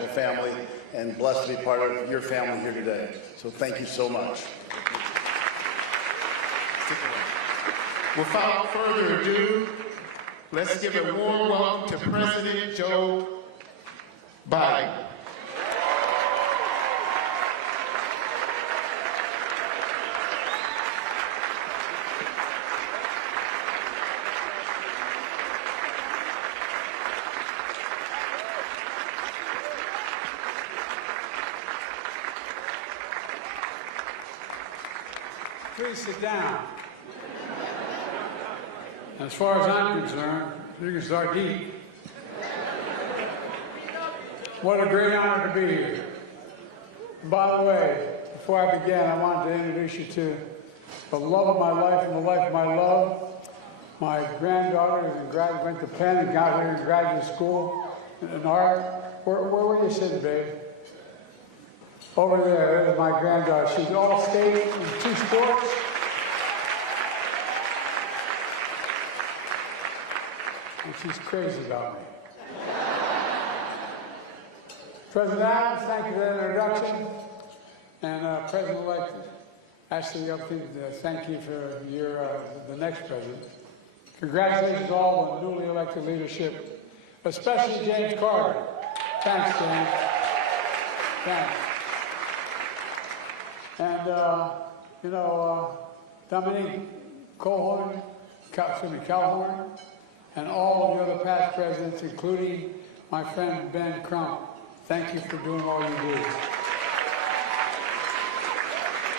international family, and blessed to be part of your family here today. So thank you so much. Without further ado, let's give a warm welcome to President Joe Biden. Please sit down. As far as I'm concerned, you can start eating. What a great honor to be here. By the way, before I begin, I wanted to introduce you to the love of my life and the life of my love. My granddaughter went to Penn and got here in graduate school in art. Where were you sitting, babe? Over there, there's my granddaughter. She's all state in 2 sports. And she's crazy about me. President Adams, thank you for that introduction. And President-elect Ashley Upton, thank you for the next president. Congratulations to all on the newly elected leadership, especially James Carter. Thanks, James. Thanks. And, Dominique Calhoun, and all of the other past presidents, including my friend Ben Crump. Thank you for doing all you do.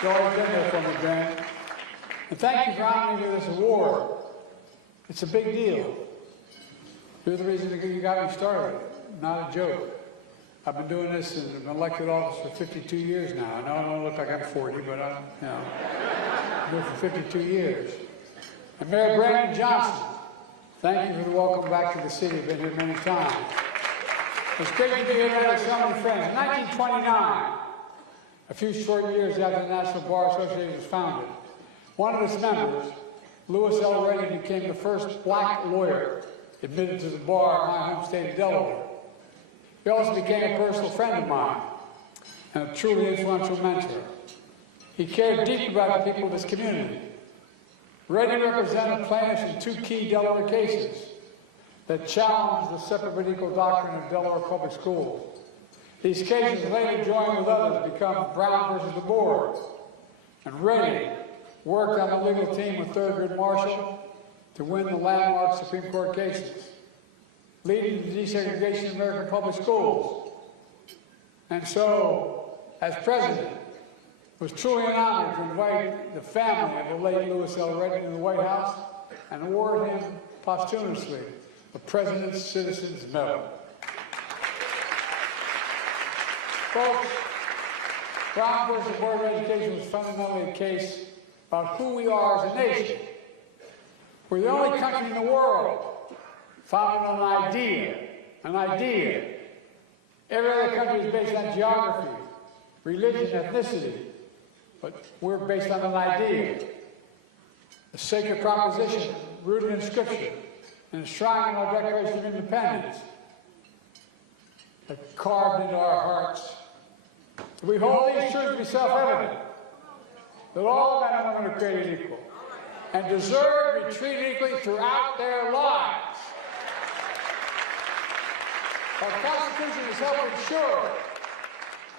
You've always been there for me, Ben. And thank you for honoring me with this award. It's a big deal. You're the reason you got me started, not a joke. I've been doing this in an elected office for 52 years now. I know I don't look like I'm 40, but I'm doing it for 52 years. And Mayor Brandon Johnson, thank you for the welcome back to the city. I've been here many times. It's great to be here with so many friends. In 1929, a few short years after the National Bar Association was founded, one of its members, Lewis L. Redding, became the first black lawyer admitted to the bar in my home state of Delaware. He also became a personal friend of mine and a truly influential mentor. He cared deeply about the people of his community. Redding represented plaintiffs in 2 key Delaware cases that challenged the separate but equal doctrine of Delaware public schools. These cases later joined with others to become Brown versus the Board. And Redding worked on the legal team with Thurgood Marshall to win the landmark Supreme Court cases, leading to desegregation of American public schools. And so, as president, it was truly an honor to invite the family of the late Lewis L. Redding to the White House and award him posthumously the President's Citizens Medal. Folks, Brown versus Board of Education was fundamentally a case about who we are as a nation. We're the only country in the world founded on an idea. Every other country is based on geography, religion, ethnicity, but we're based on an idea. A sacred proposition rooted in Scripture and enshrined in our Declaration of Independence, that carved into our hearts. We hold these truths to be self-evident, that all men and women are created equal and deserve to be treated equally throughout their lives. Our Constitution has helped ensure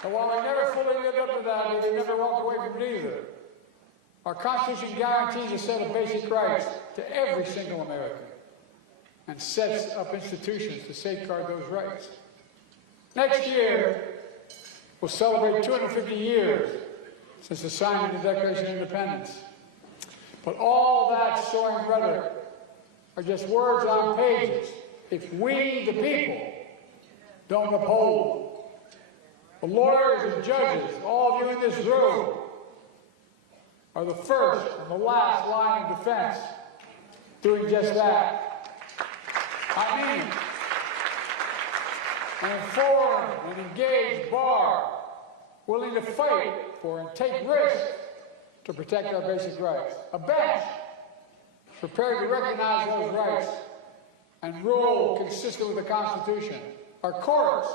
that while they never fully lived up to that, they never walked away from it either. Our Constitution guarantees a set of basic rights to every single American and sets up institutions to safeguard those rights. Next year, we'll celebrate 250 years since the signing of the Declaration of Independence. But all that soaring rhetoric are just words on pages if we, the people, don't uphold them. The lawyers and judges, all of you in this room, are the first and the last line of defense doing just that. I mean, an informed and engaged bar willing to fight for and take risks to protect our basic rights. A bench prepared to recognize those rights and rule consistent with the Constitution. Our courts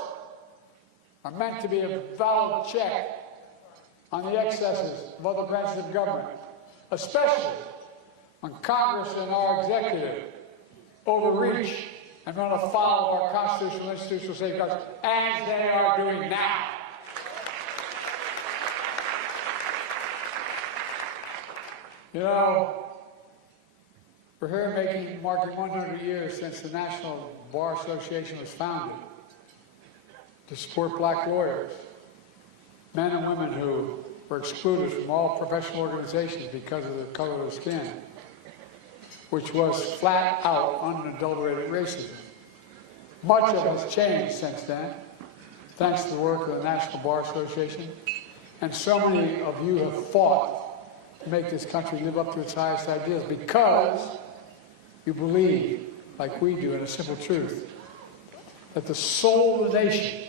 are meant to be a valid check on the excesses of other branches of government, especially when Congress and our executive overreach and run afoul of our constitutional and institutional safeguards, as they are doing now. You know, we're here marking 100 years since the National Bar Association was founded to support black lawyers, men and women who were excluded from all professional organizations because of the color of their skin, which was flat out unadulterated racism. Much of it has changed since then, thanks to the work of the National Bar Association, and so many of you have fought to make this country live up to its highest ideals because you believe, like we do, in a simple truth, that the soul of the nation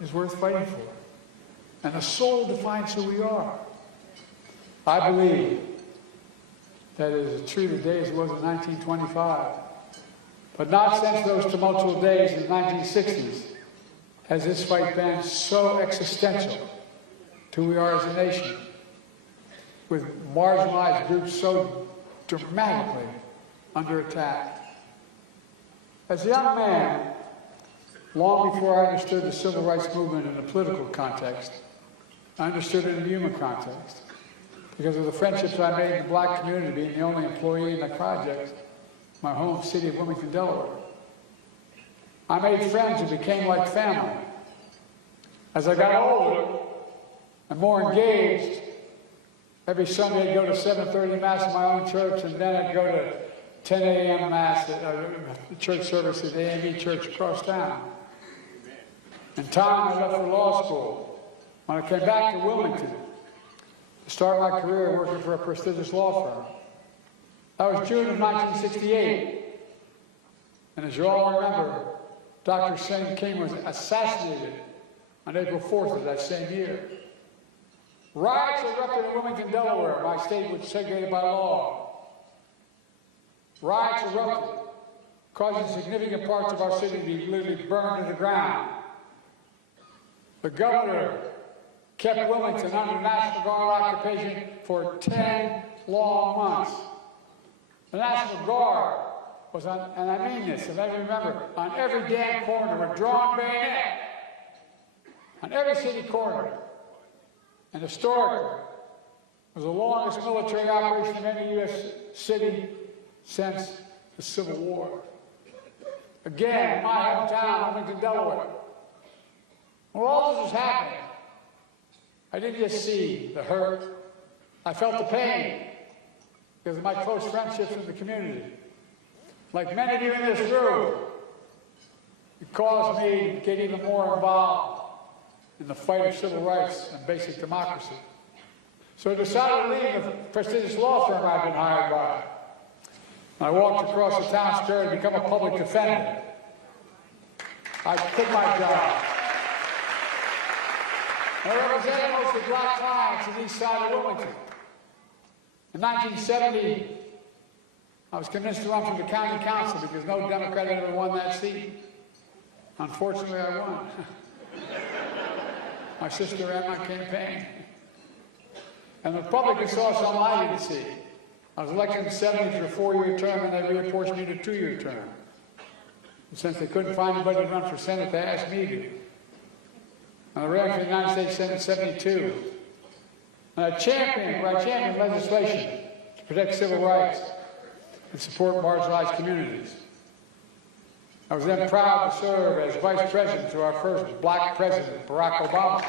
is worth fighting for. And the soul defines who we are. I believe that it is as true today as it was in 1925. But not since those tumultuous days in the 1960s has this fight been so existential to who we are as a nation, with marginalized groups so dramatically under attack. As a young man, long before I understood the civil rights movement in a political context, I understood it in a human context. Because of the friendships I made in the black community, being the only employee in the project, my home city of Wilmington, Delaware. I made friends who became like family. As I got older and more engaged, every Sunday I'd go to 7:30 Mass in my own church, and then I'd go to 10 a.m. Mass at the church service at AME Church across town. In time, I left for law school. When I came back to Wilmington to start my career working for a prestigious law firm. That was June of 1968. And as you all remember, Dr. King was assassinated on April 4th of that same year. Riots erupted in Wilmington, Delaware, my state which was segregated by law. Riots erupted, causing significant parts of our city to be literally burned to the ground. The governor kept Wilmington under National Guard occupation for 10 long months. The National Guard was on, and I mean this, and I remember, on every damn corner with drawn bayonet, on every city corner. And historically, it was the longest military operation in any U.S. city since the Civil War. Again, my hometown, Wilmington, Delaware. When all this was happening, I didn't just see the hurt, I felt the pain because of my close friendships in the community. Like many of you in this room, it caused me to get even more involved in the fight of civil rights and basic democracy. So I decided to leave the prestigious law firm I'd been hired by. I walked across the town square to become a public defender. I quit my job. I represented most of the black clients in the east side of Wilmington. In 1970, I was convinced to run for the county council because no Democrat ever won that seat. Unfortunately, I won. My sister ran my campaign. And the Republicans saw something I didn't see. I was elected in the 70s for a 4-year term, and they reapportioned me to a 2-year term. And since they couldn't find anybody to run for Senate, they asked me to. And I ran for the United States Senate in 72. And I championed legislation to protect civil rights and support marginalized communities. I was then proud to serve as vice president to our first black president, Barack Obama.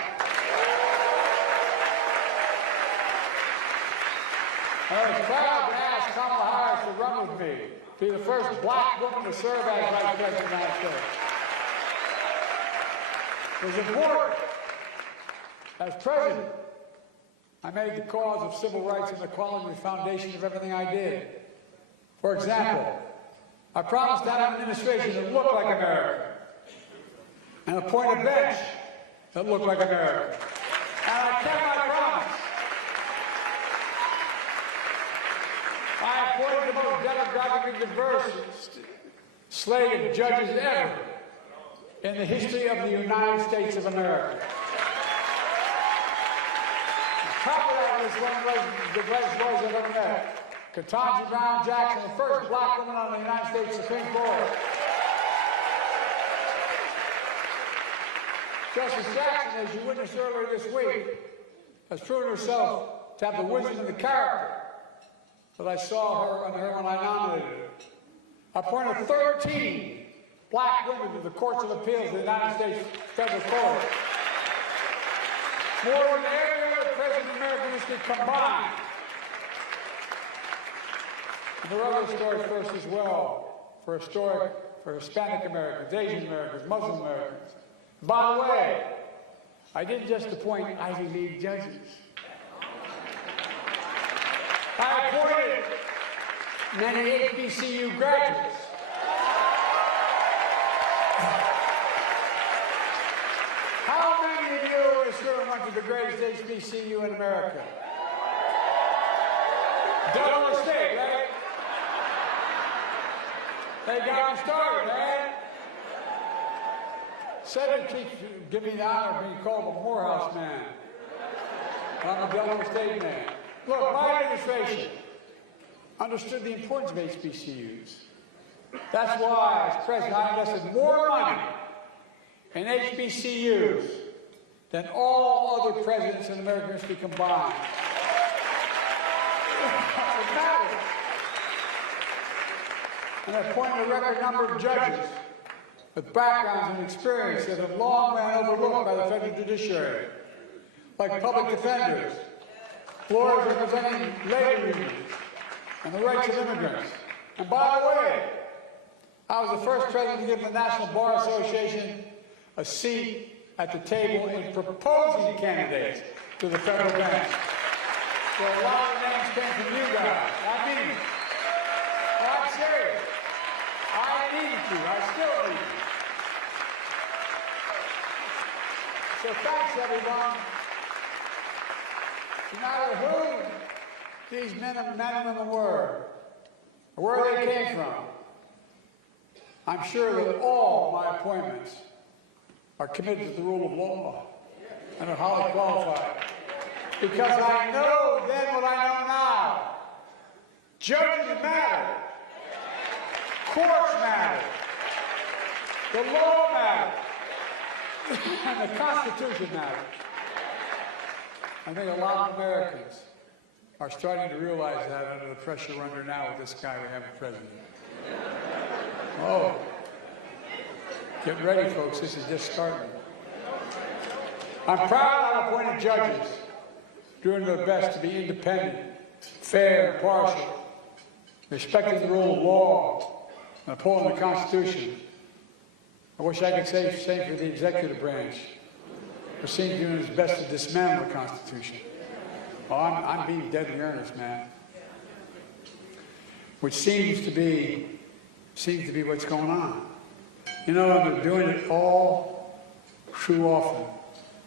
I was proud to ask Kamala Harris to run with me, to be the first black woman to serve as vice president of the United States. It was important. As president, I made the cause of civil rights and equality the foundation of everything I did. For example, I promised that administration that looked like America and appoint a bench that looked like America. And I kept my promise. I appointed the most demographically diverse slate of judges ever in the history of the United States of America. On top of that was one of the greatest lawyers I've ever met, Ketanji Brown Jackson, the first black woman on the United States Supreme Court. Justice Jackson, as you witnessed earlier this week, has proven herself to have the wisdom and the character that I saw her under her when I nominated her. I appointed 13 black women to the Courts of Appeals of the United States Federal Court. More than every other president in American history combined. And there are other stories first as well, for Hispanic Americans, Asian Americans, Muslim Americans. By the way, I didn't just appoint Ivy League judges. I appointed many HBCU graduates. How many of you sure went to the greatest HBCU in America? Delaware State, right? They got me started, man. Senator Chief, give me the honor of being called a Morehouse man. I'm a Delaware State man. Look, my administration understood the importance of HBCUs. That's why, as president, I invested more money in HBCUs than all other presidents in American history combined. It matters. And I appointed a record number of judges with backgrounds and experience that have long been overlooked by the federal judiciary, like public defenders, lawyers representing labor unions, and the rights of immigrants. And by the way, I was the first president to give the National Bar Association a seat at the table in proposing candidates to the federal bench. So a lot of names came from you guys. I mean it. I'm serious. I needed to. I still need to. So thanks, everyone. No matter who these men and women were, or where they came from, I'm sure that all my appointments are committed to the rule of law and are highly qualified. Because I know then what I know now. Judges matter. Courts matter. The law matters. And the Constitution matters. I think a lot of Americans are starting to realize that under the pressure we're under now with this guy we have as president. Oh, get ready, folks. This is just starting. I'm proud I've appointed judges doing their best to be independent, fair, impartial, respecting the rule of law, and upholding the Constitution. I wish I could say the same for the executive branch. It seems doing its best to dismantle the Constitution. Oh, I'm being deadly earnest, man. Which seems to be what's going on. You know, they're doing it all too often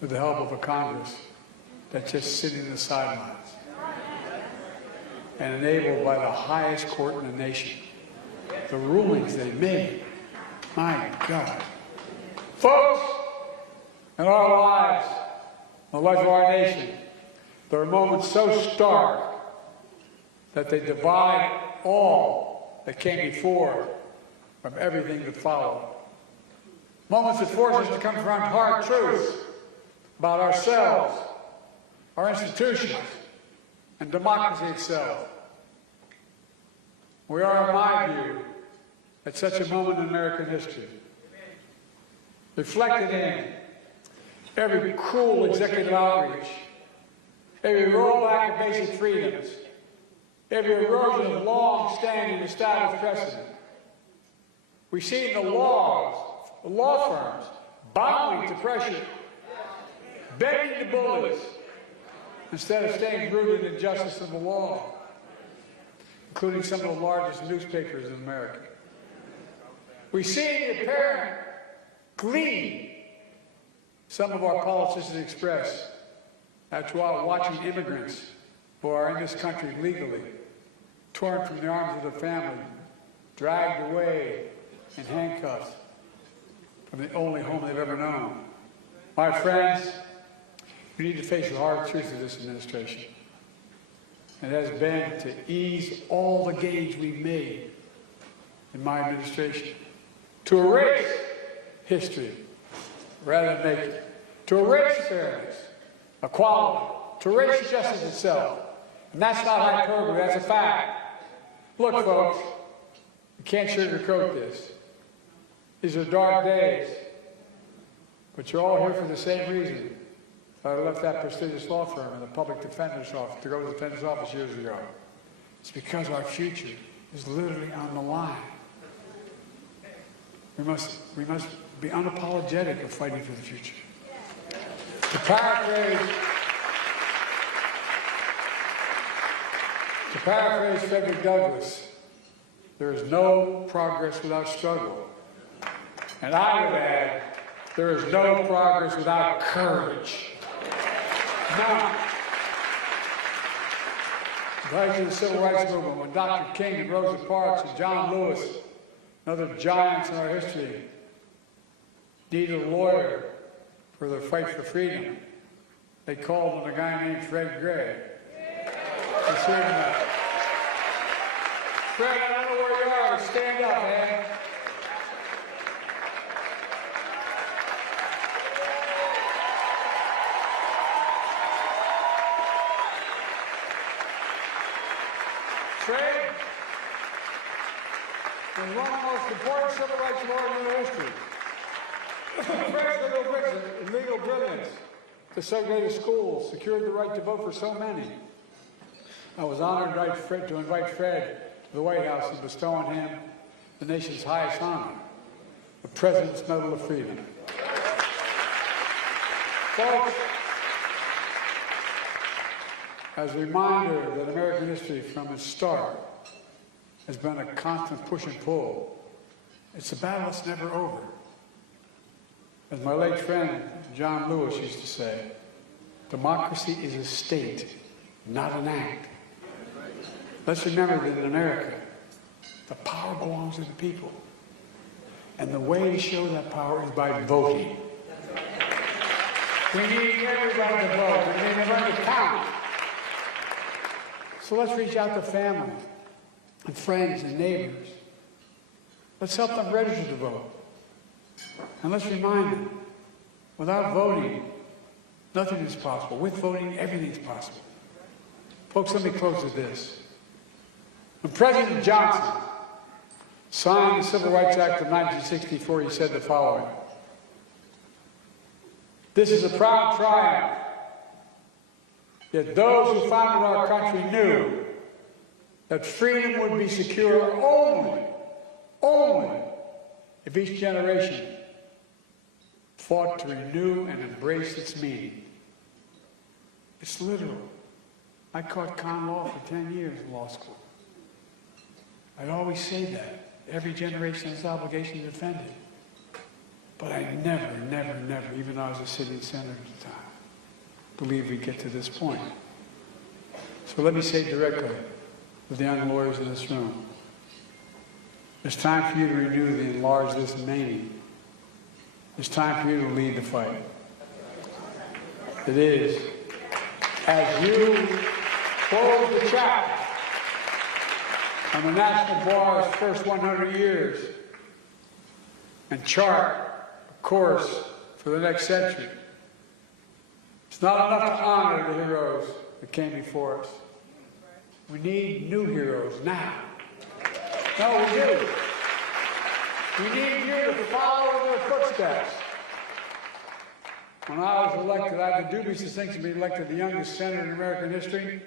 with the help of a Congress that's just sitting in the sidelines and enabled by the highest court in the nation. The rulings they made, my God. Folks, in our lives, in the life of our nation, there are moments so stark that they divide all that came before from everything that followed. Moments that force us to confront hard truths about ourselves, our institutions, and democracy itself. We are, in my view, at such a moment in American history, reflected in every cruel executive outreach, every rollback of basic freedoms, every erosion of long-standing established precedent. We see the law firms bowing to pressure, begging to bullies, instead of staying rooted in justice and the law, including some of the largest newspapers in America. We see the apparent glee some of our politicians express. That's while watching immigrants who are in this country legally, torn from the arms of their family, dragged away in handcuffs, from the only home they've ever known. My friends, you need to face the hard truth of this administration. It has been to ease all the gains we've made in my administration, to erase history rather than make it, to erase fairness, equality, to erase justice itself. And that's not hyperbole, that's a fact. Look, folks, you can't sugarcoat this. These are dark days, but you're all here for the same reason. I left that prestigious law firm in the public defender's office to go to the defender's office years ago. It's because our future is literally on the line. We must be unapologetic of fighting for the future. To paraphrase Frederick Douglass, there is no progress without struggle. And I would add, there is no progress without courage. Now, back to the Civil Rights Movement, when Dr. King and Rosa Parks and John Lewis and other giants in our history needed a lawyer for their fight for freedom, they called on a guy named Fred Gray. Let's hear him now. Fred, I don't know where you are, but stand up, man. Fred was one of the most important civil rights lawyers in history. Fred's legal brilliance desegregated schools, secured the right to vote for so many. I was honored to invite Fred to the White House and bestow on him the nation's highest honor, the President's Medal of Freedom. Folks, as a reminder that American history from its start has been a constant push and pull, it's a battle that's never over. As my late friend John Lewis used to say, democracy is a state, not an act. Let's remember that in America, the power belongs to the people. And the way to show that power is by voting. We need everybody to vote. We need everybody to count. So let's reach out to family and friends and neighbors. Let's help them register to vote. And let's remind them, without voting, nothing is possible. With voting, everything is possible. Folks, let me close with this. When President Johnson signed the Civil Rights Act of 1964, he said the following: "This is a proud triumph. Yet those who founded our country knew that freedom would be secure only if each generation fought to renew and embrace its meaning." It's literal. I caught con law for 10 years in law school. I'd always say that. Every generation has an obligation to defend it. But I never, even though I was a sitting senator at the time, believed we'd get to this point. So let me say directly to the young lawyers in this room, it's time for you to renew the enlarge this meaning. It's time for you to lead the fight. It is. As you close the chapter on the National Bar's first 100 years and chart a course for the next century, it's not enough to honor the heroes that came before us. We need new heroes now. No, we do. We need you to follow in their footsteps. When I was elected, I had the dubious distinction of being elected the youngest senator in American history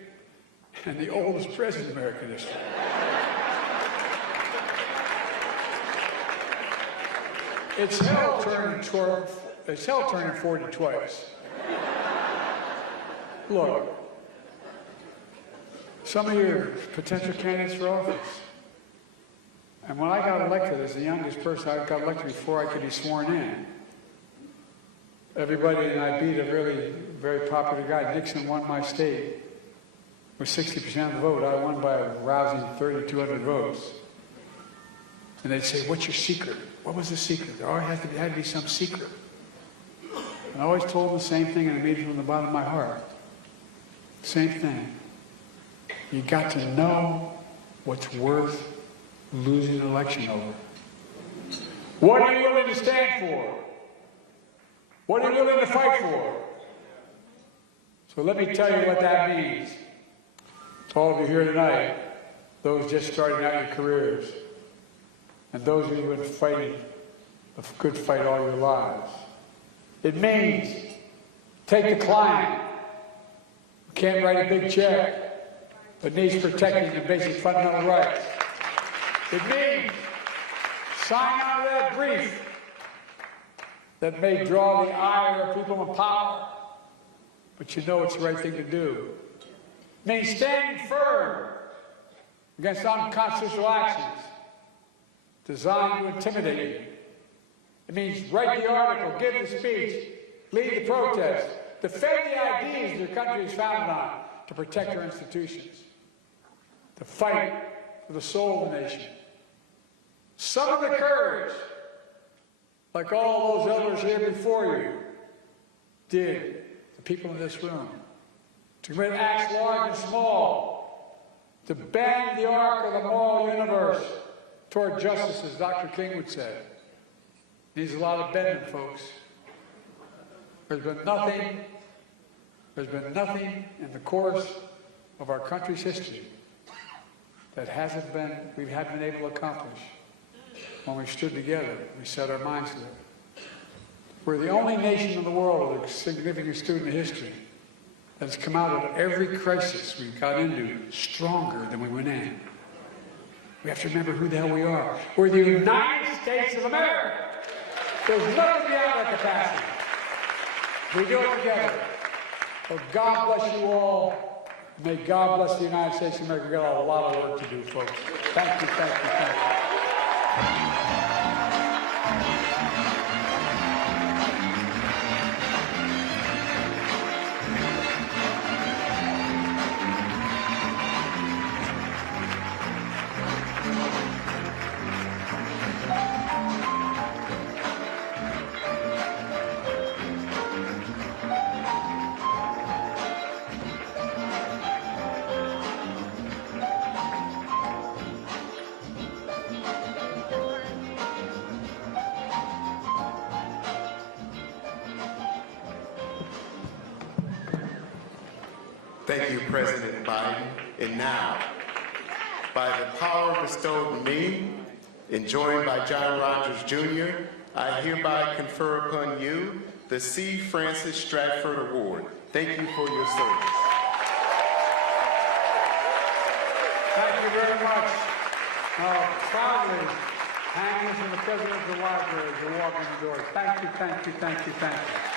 and the oldest president in American history. It's hell turning 40 twice. Look, some of your potential candidates for office. And when I got elected as the youngest person, I got elected before I could be sworn in. Everybody, and I beat a really very popular guy. Nixon won my state with 60% of the vote. I won by a rousing 3,200 votes. And they'd say, "What's your secret?" What was the secret? There always had to be some secret. And I always told them the same thing, and I made it from the bottom of my heart. Same thing. You got to know what's worth losing an election over. What are you willing to stand for? What are you willing to fight for? So let me tell you what that means. To all of you here tonight, those just starting out your careers, and those who have been fighting a good fight all your lives. It means take the client who can't write a big check, but needs protecting the basic fundamental rights. It means sign on to that brief that may draw the ire of people in power, but you know it's the right thing to do. It means standing firm against unconstitutional actions designed to intimidate you. It means write the article, give the speech, lead the protest, defend the ideas your country is founded on to protect our institutions, to fight for the soul of the nation. Some of the courage, like all those elders here before you, did the people in this room, to commit acts large and small, to bend the arc of the moral universe toward justice, as Dr. King would say. Needs a lot of bending, folks. There's been nothing in the course of our country's history that we haven't been able to accomplish when we stood together, we set our minds to it. We're the only nation in the world with a significant student of history that has come out of every crisis we got into stronger than we went in. We have to remember who the hell we are. We're the United States of America. There's nothing beyond our capacity. We do it together. So God bless you all. May God bless the United States of America. We've got a lot of work to do, folks. Thank you, thank you, thank you. Thank you, President Biden. And now, by the power bestowed on me, enjoined by John Rogers, Jr., I hereby confer upon you the C. Francis Stratford Award. Thank you for your service. Thank you very much. Proudly hanging from the President of the Library as you walk in the door. Thank you, thank you, thank you, thank you.